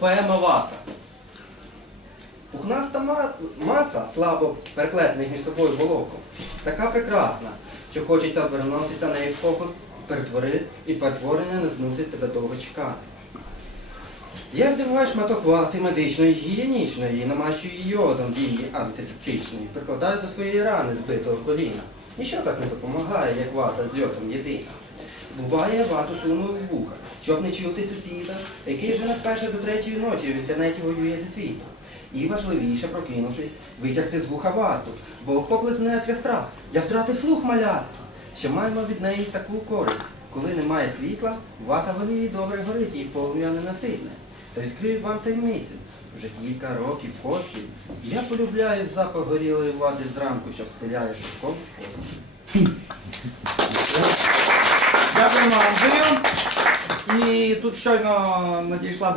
поема вата. Пухнаста маса, слабо переплетених між собою волоком, така прекрасна, що хочеться обернутися нею в кокон, і перетворення не змусить тебе довго чекати. Я вдиваю шматок вати медичної, гігієнічної, намачую йодом дії антисептичної, прикладаю до своєї рани збитого коліна. Ніщо так не допомагає, як вата з йодом єдина. Буває, вату суну вуха, щоб не чути сусіда, який вже не вперше до третьої ночі в інтернеті воює зі світом. І важливіше, прокинувшись, витягти з вуха вату, бо охопли зненацька страх. Я втратив слух малят. Що маємо від неї таку користь. Коли немає світла, вата воліє добре горить і полум'я ненаситне. Та відкрию вам таємницю. Вже кілька років поспіль я полюбляю запах горілої вати зранку, що встиляє шовком в постіль. Дякуємо. І тут щойно надійшла